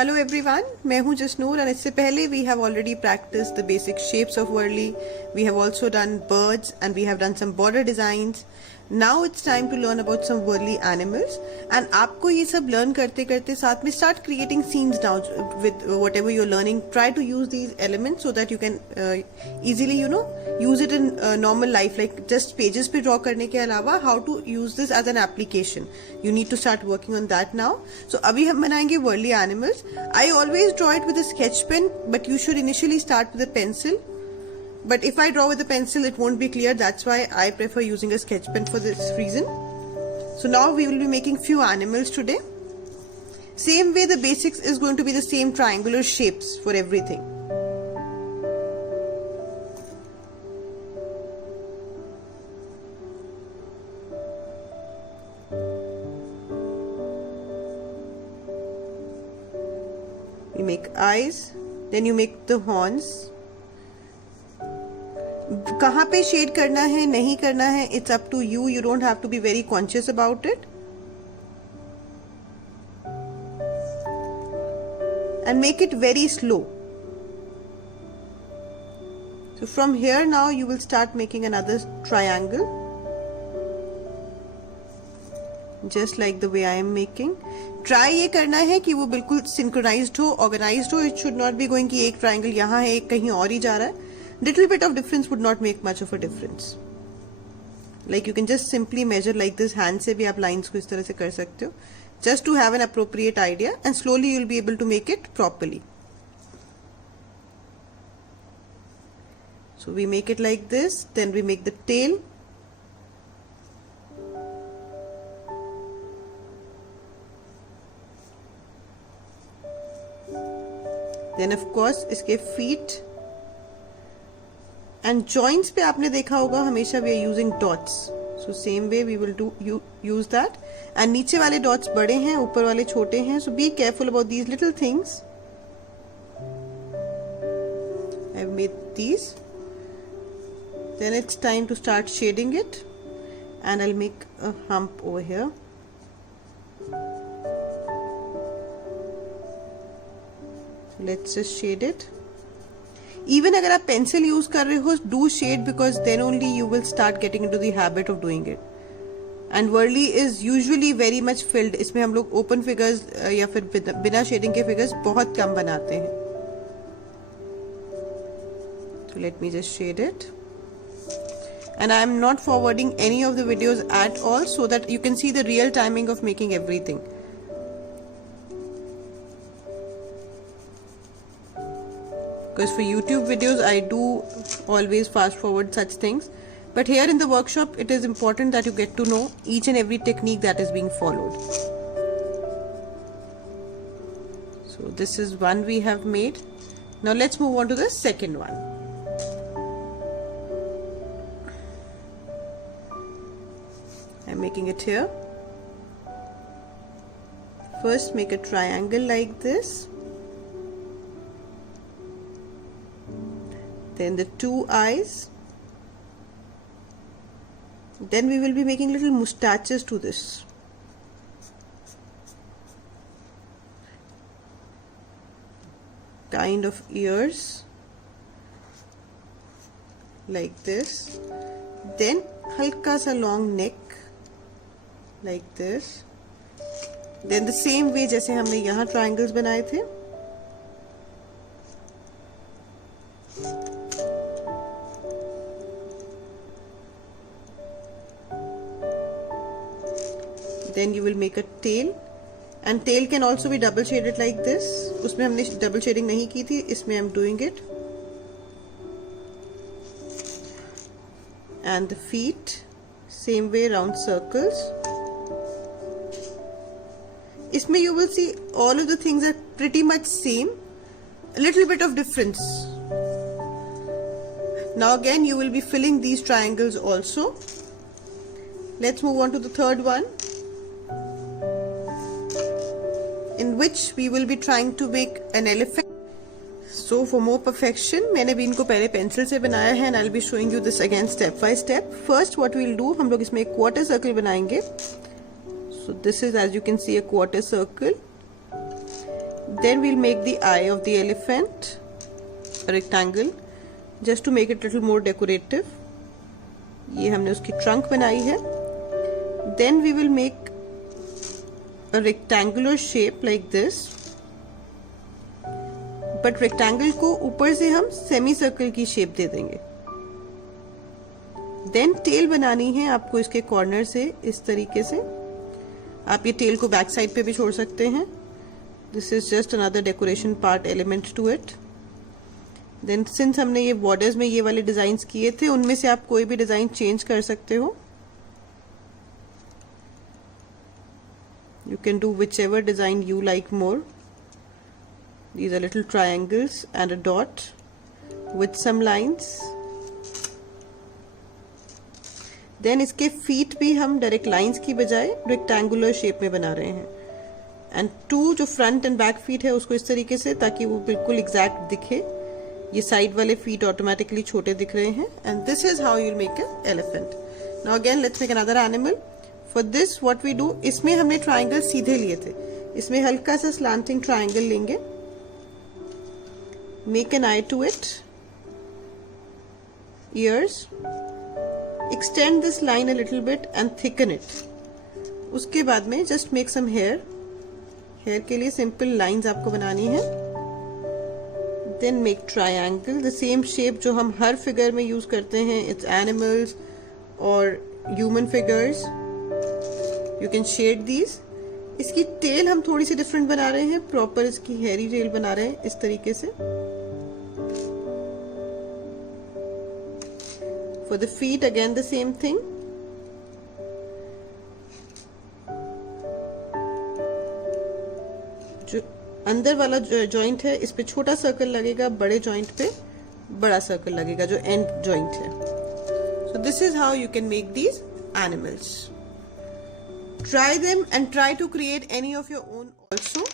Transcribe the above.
Hello everyone, मैं हूं जसनूर और इससे पहले we have already practice the basic shapes of Warli. We have also done birds and we have done some border designs. Now it's time to learn about some Warli animals. And आपको ये सब learn करते करते साथ में start creating scenes now with whatever you are learning. Try to use these elements so that you can easily use it in normal life, like just pages पे draw करने के अलावा how to use this as an application. You need to start working on that now. So अभी हम बनाएंगे worldly animals. I always draw it with a sketch pen, but you should initially start with a pencil. But if I draw with a pencil, it won't be clear. That's why I prefer using a sketch pen for this reason. So now we will be making few animals today. Same way, the basics is going to be the same triangular shapes for everything. You make eyes, then you make the horns. कहाँ पे shade करना है नहीं करना है, it's up to you. You don't have to be very conscious about it. And make it very slow. So from here now you will start making another triangle. Just like the way I am making. Try ये करना है कि वो बिल्कुल synchronized हो, organized हो. It should not be going कि एक triangle यहाँ है एक कहीं और ही जा रहा है. Little bit of difference would not make much of a difference. Like you can just simply measure like this. hand से भी आप lines को इस तरह से कर सकते हो. Just to have an appropriate idea, and slowly you will be able to make it properly. So we make it like this. Then we make the tail. Then of course इसके feet and joints पे आपने देखा होगा हमेशा we are using dots. So same way we will use that. And नीचे वाले dots बड़े हैं, ऊपर वाले छोटे हैं. So be careful about these little things. I've made these. Then it's time to start shading it, and I'll make a hump over here. Let's just shade it. Even अगर आप pencil use कर रहे हो, do shade because then only you will start getting into the habit of doing it. And Worli is usually very much filled. इसमें हम लोग open figures या फिर बिना shading के figures बहुत कम बनाते हैं. So let me just shade it. And I am not forwarding any of the videos at all so that you can see the real timing of making everything. Because for YouTube videos I do always fast forward such things, but here in the workshop it is important that you get to know each and every technique that is being followed. So this is one we have made. Now let's move on to the second one. I'm making it here. First make a triangle like this. Then the two eyes. Then we will be making little mustaches to this. Kind of ears. Like this. Then halka sa long neck. Like this. Then the same way जैसे हमने यहाँ triangles बनाए थे. Then you will make a tail, and tail can also be double shaded like this. उसमें हमने double shading नहीं की थी, इसमें I'm doing it. And the feet, same way, round circles. इसमें you will see all of the things are pretty much same, a little bit of difference. Now again you will be filling these triangles also. Let's move on to the third one, in which we will be trying to make an elephant. So for more perfection, मैंने भी इनको पहले pencil से बनाया है, and I'll be showing you this again step by step. First what we'll do, हम लोग इसमें एक quarter circle बनाएंगे. So this is, as you can see, a quarter circle. Then we'll make the eye of the elephant, a rectangle, just to make it little more decorative. ये हमने उसकी trunk बनाई है. Then we will make a rectangular shape like this. But rectangle को ऊपर से हम semi circle की shape दे देंगे. Then tail बनानी है आपको इसके corner से इस तरीके से. आप ये tail को back side पे भी छोड़ सकते हैं. This is just another decoration part element to it. Then since हमने ये borders में ये वाले designs किए थे, उनमें से आप कोई भी design change कर सकते हो. You can do whichever design you like more. These are little triangles and a dot with some lines. Then इसके feet भी हम direct lines की बजाय rectangular shape में बना रहे हैं. एंड टू जो फ्रंट एंड बैक फीट है उसको इस तरीके से, ताकि वो बिल्कुल एग्जैक्ट दिखे. ये साइड वाले फीट ऑटोमेटिकली छोटे दिख रहे हैं. And this is how you make an elephant. Now again let's make another animal. For this what we do, इसमें हमने ट्राइंगल सीधे लिए थे, इसमें हल्का सा स्लांटिंग ट्राइंगल लेंगे. Make an eye to it. Ears. Extend this line a little bit and thicken it. उसके बाद में just make some hair. Hair के लिए सिंपल लाइंस आपको बनानी है. Then make triangle, the same shape जो हम हर फिगर में यूज करते हैं. इट्स एनिमल्स और human figures. You can shade these. इसकी टेल हम थोड़ी सी डिफरेंट बना रहे हैं. प्रॉपर इसकी हेयरी टेल बना रहे हैं इस तरीके से. For the feet again the same thing. जो अंदर वाला जॉइंट है इस पे छोटा सर्कल लगेगा, बड़े जॉइंट पे बड़ा सर्कल लगेगा जो एंड जॉइंट है. So this is how you can make these animals. Try them and try to create any of your own also.